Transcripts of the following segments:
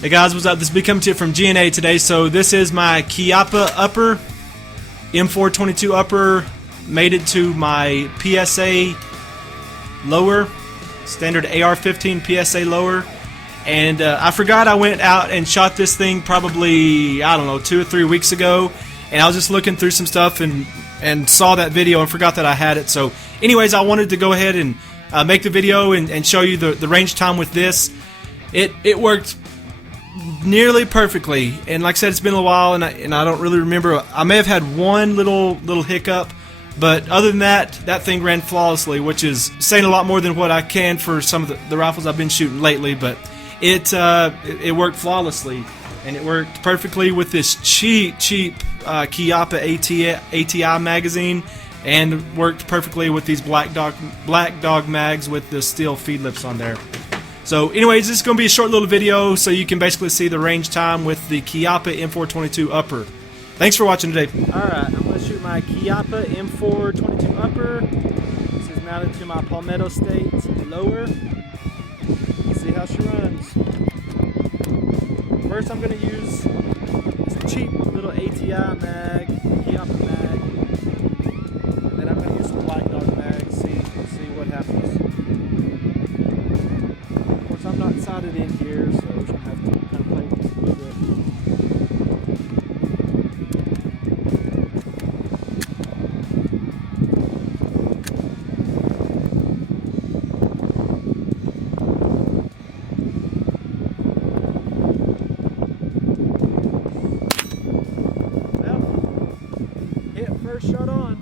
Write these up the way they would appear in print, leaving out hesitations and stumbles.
Hey guys, what's up? This is B coming to you from GNA today. So this is my Chiappa upper, M4-22 upper. Made it to my PSA lower, standard AR-15 PSA lower. And I forgot I went out and shot this thing probably, I don't know, 2 or 3 weeks ago. And I was just looking through some stuff and saw that video and forgot that I had it. So anyways, I wanted to go ahead and make the video and show you the range time with this. It worked nearly perfectly, and like I said, it's been a while, and I don't really remember. I may have had one little hiccup, but other than that, that thing ran flawlessly, which is saying a lot more than what I can for some of the rifles I've been shooting lately. But it worked flawlessly, and it worked perfectly with this cheap Chiappa ATI magazine, and worked perfectly with these black dog mags with the steel feed lips on there. So anyways, this is going to be a short little video so you can basically see the range time with the Chiappa M4-22 upper. Thanks for watching today. Alright, I'm going to shoot my Chiappa M4-22 upper. This is mounted to my Palmetto State lower. Let's see how she runs. First I'm going to use this cheap little ATI mag, Chiappa mag. And then I'm going to use some black dog mag, see what happens. I'm not sighted in here, so we're going to have to kind of play with this a little bit. Well, hit first shot on.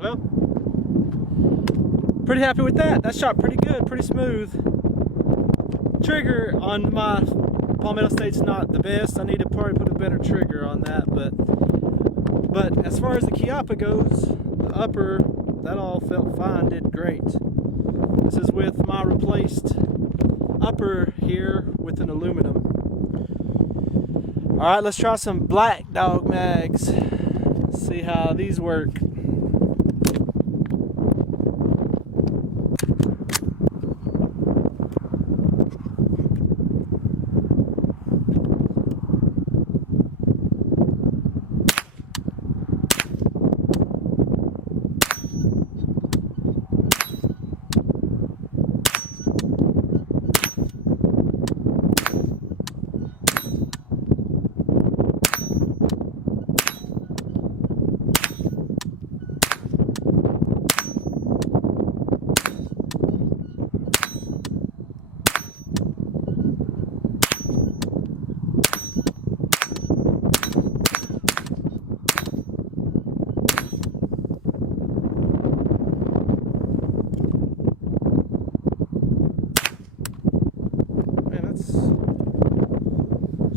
Well, pretty happy with that. That shot pretty good, pretty smooth. Trigger on my Palmetto State's not the best. I need to probably put a better trigger on that, but as far as the Chiappa goes, the upper, that all felt fine, did great. This is with my replaced upper here with an aluminum. Alright, let's try some black dog mags. See how these work.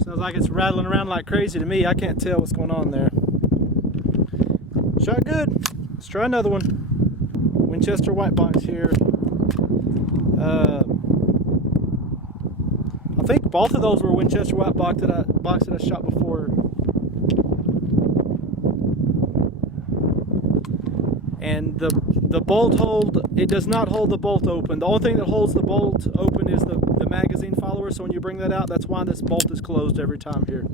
Sounds like it's rattling around like crazy to me. I can't tell what's going on there. Shot good. Let's try another one. Winchester white box here. I think both of those were Winchester white box that I shot before. and the bolt hold, it does not hold the bolt open. The only thing that holds the bolt open is the magazine follower, so when you bring that out, that's why this bolt is closed every time here.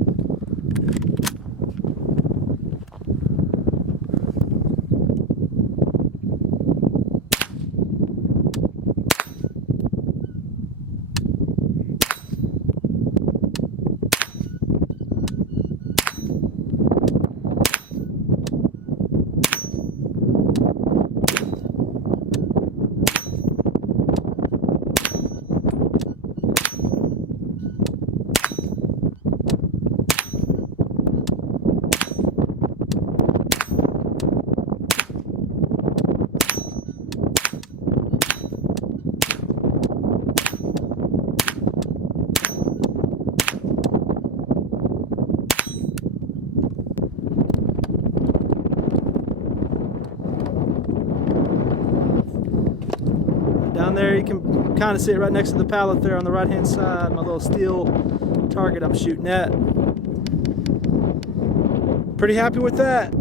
Down there, you can kind of see it right next to the pallet there on the right hand side, my little steel target I'm shooting at. Pretty happy with that.